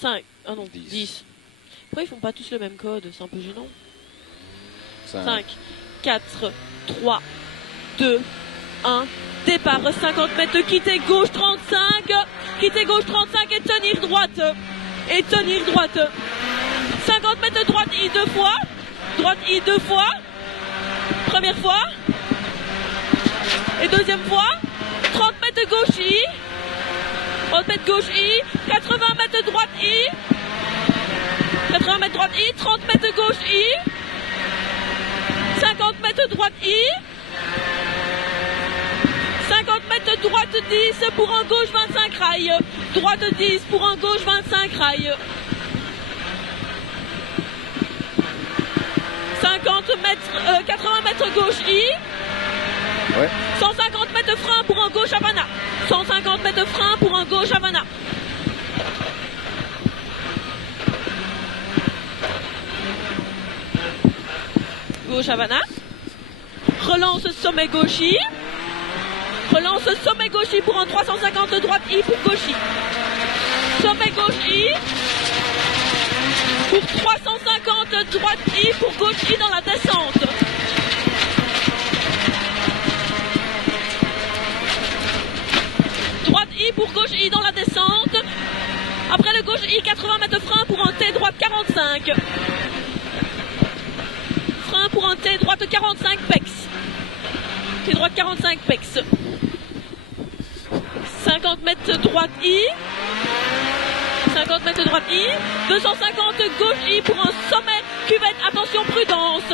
5. Ah non, 10. Pourquoi ils font pas tous le même code? C'est un peu gênant. 5, 4, 3, 2, 1. Départ 50 mètres, quitter gauche 35. Quitter gauche 35 et tenir droite. Et tenir droite. 50 mètres droite I 2 fois. Droite I 2 fois. Première fois. Et deuxième fois. 30 mètres gauche I. 30 mètres gauche I. 80 mètres droite I. 80 mètres droite I. 30 mètres gauche I. 50 mètres droite I. 50 mètres droite 10 pour un gauche 25 rails. Droite 10 pour un gauche 25 rails. 80 mètres gauche I. Ouais. 150 mètres frein pour un gauche Havana. 150 mètres frein pour un gauche Havana. Gauche Havana. Relance sommet gauche I. Relance sommet gauche I pour un 350 droite I pour gauche I. Sommet gauche I. Pour 350 droite I pour gauche I dans la descente. Droite I pour gauche I dans la descente. Après le gauche I, 80 mètres frein pour un T droite 45. Frein pour un T droite 45 pex. T droite 45 pex. 50 mètres droite I. 50 mètres droite I. 250 gauche I pour un sommet cuvette, attention prudence.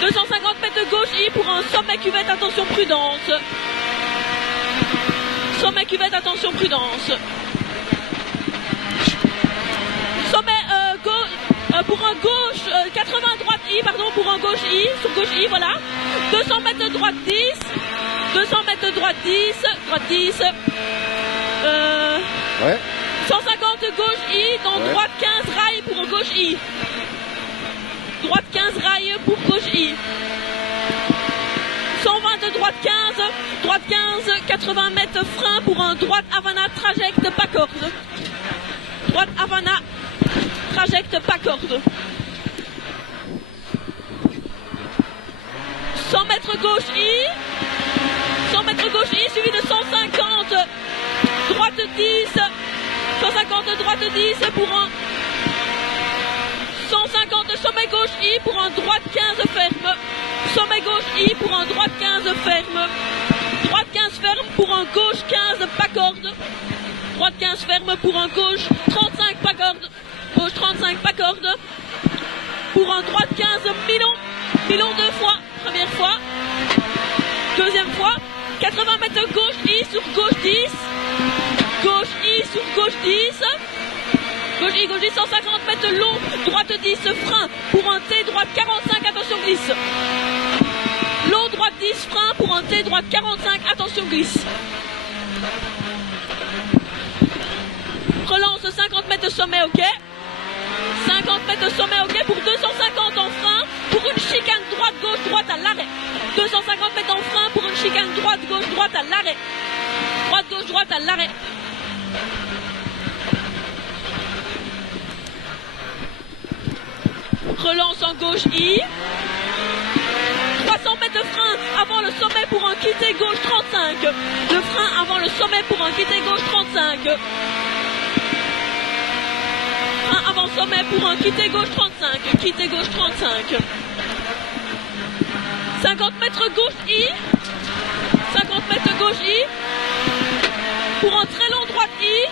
250 mètres gauche I pour un sommet cuvette, attention prudence. Sommet cuvette, attention prudence. Sommet pour un gauche 80 droite I, pardon, pour un gauche I, sur gauche I, voilà. 200 mètres droite 10. 200 mètres droite 10. Droite 10. Ouais. 150 gauche I, dans ouais. Droite 15 rails pour gauche I. Droite 15 rails pour gauche I. 120 droite 15. Droite 15, 80 mètres frein pour un droite Havana trajecte pas corde. Droite Havana trajecte pas corde. 100 mètres gauche I. 100 mètres gauche I suivi de 150 droite 10. 150 droite 10 pour un 150 sommet gauche I pour un droite 15 ferme. Sommet gauche I pour un droite 15 ferme. Droite 15 ferme pour un gauche 15 pas corde. Droite 15 ferme pour un gauche 35 pas corde. Gauche 35 pas corde. Pour un droite 15 Milon. Milon deux fois. Première fois. Deuxième fois. 80 mètres gauche I sur gauche 10. Gauche I sur gauche 10. Gauche I, 150 mètres long. Droite 10, frein pour un T droite 45, attention glisse. Long droite 10, frein pour un T droite 45, attention glisse. Relance 50 mètres sommet, ok. 50 mètres sommet, ok, pour 250 en frein, pour une chicane droite-gauche, droite à l'arrêt. 250 mètres en frein pour une chicane droite-gauche, droite à l'arrêt. Droite-gauche, droite à l'arrêt. Relance en gauche I. 300 mètres frein avant le sommet pour un quitté gauche 35. Le frein avant le sommet pour un quitté gauche 35. Frein avant sommet pour un quitté gauche 35. Quitté gauche 35. 50 mètres gauche I. 50 mètres gauche I. Pour un très long droite I.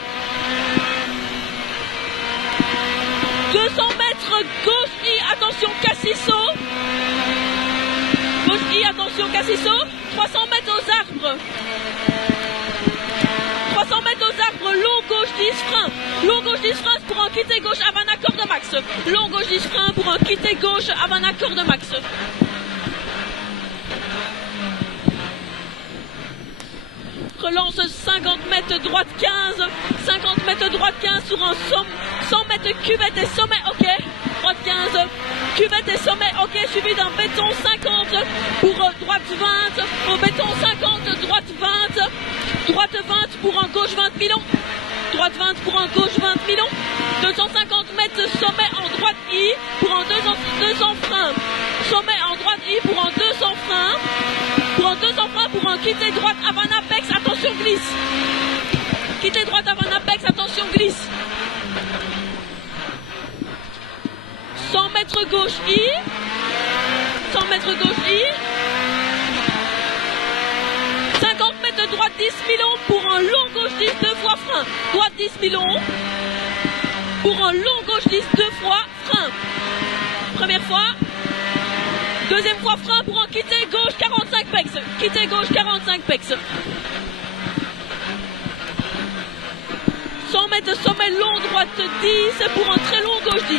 200 mètres gauche I, attention Cassisso. Gauche I, attention Cassisso. 300 mètres aux arbres. 300 mètres aux arbres, long gauche 10 frein. Long gauche 10 frein pour un quitté gauche Havana corde max. Long gauche 10 frein pour un quitté gauche Havana corde max. Relance 50 mètres droite 15. 50 mètres droite 15 sur un 100 mètres cuvette et sommet, ok. Droite 15, cuvette et sommet, ok. Suivi d'un béton 50 pour droite 20. Au béton 50, droite 20. Droite 20 pour un gauche 20 Milon. Droite 20 pour un gauche 20 Milon. 200 mètres gauche I. 100 mètres gauche I. 50 mètres droite 10 milons pour un long gauche 10 deux fois frein. Droite 10 milons. Pour un long gauche 10 deux fois frein. Première fois. Deuxième fois frein pour un quitté gauche 45 pex. Quitté gauche 45 pex. 100 mètres sommet long droite 10 pour un très long gauche 10.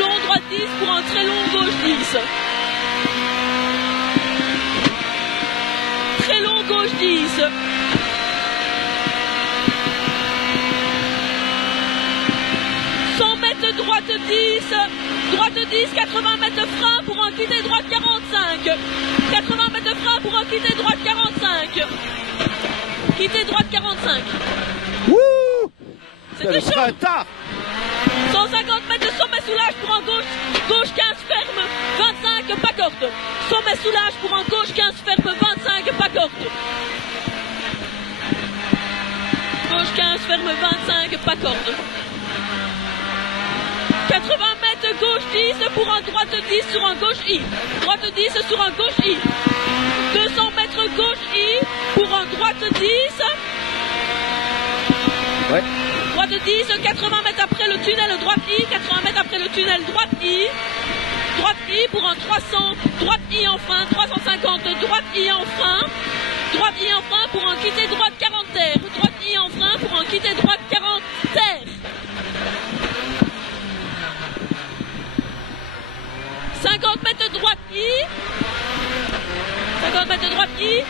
Long droite 10 pour un très long gauche 10. Très long gauche 10. Droite 10, droite 10, 80 mètres frein pour un quitté droite 45. 80 mètres frein pour un quitté droite 45. Quitté droite 45. Wouh! C'était chaud. Tard. 150 mètres de sommet soulage pour un gauche 15 ferme, 25 pas corte. Sommet soulage pour un gauche 15 ferme, 25 pas corte. Gauche 15 ferme, 25 pas corte. 80 mètres gauche 10 pour un droite 10 sur un gauche I. Droite 10 sur un gauche I. 200 mètres gauche I pour un droite 10. Ouais. Droite 10, 80 mètres après le tunnel droite I. 80 mètres après le tunnel droite I. Droite I pour un 300. Droite I en frein. 350 droite I en frein. Droite I en frein pour un quitté droite 40 terre. Droite I en frein pour un quitté droite 40 terre. 50 mètres droite I. 50 mètres droite I.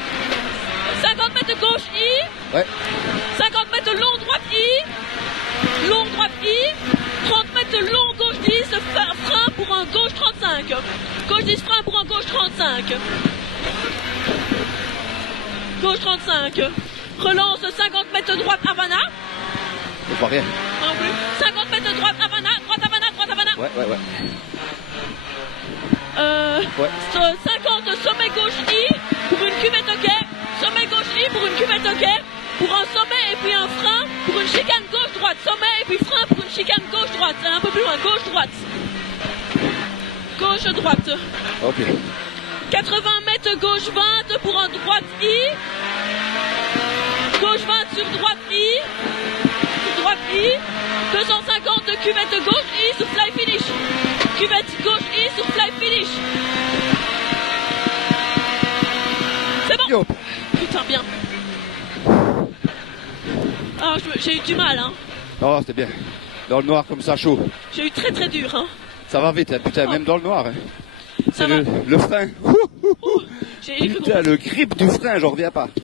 50 mètres gauche I. Ouais. 50 mètres long droite I. Long droite I. 30 mètres long gauche 10. Frein pour un gauche 35. Gauche 10 frein pour un gauche 35. Gauche 35. Relance 50 mètres droite Havana. Je vois rien. Non plus. 50 mètres droite Havana. Droite Havana. Droite Havana. Ouais. 50 sommet gauche I pour une cuvette OK. Sommet gauche I pour une cuvette OK. Pour un sommet et puis un frein pour une chicane gauche droite. Sommet et puis frein pour une chicane gauche droite. Un peu plus loin. Gauche droite. Gauche droite. Ok. 80 mètres gauche 20 pour un droite I. Gauche 20 sur droite I. Sur droite I. 250 cuvette gauche I sur fly finish. Cuvette gauche I sur fly finish. C'est bon. Yo. Putain, bien. Ah, j'ai eu du mal, hein. Oh, c'était bien. Dans le noir comme ça, chaud. J'ai eu très très dur, hein. Ça va vite, hein, putain, même dans le noir. Hein. Ça C'est va. le frein. J'ai cru Putain, le grip du frein, j'en reviens pas.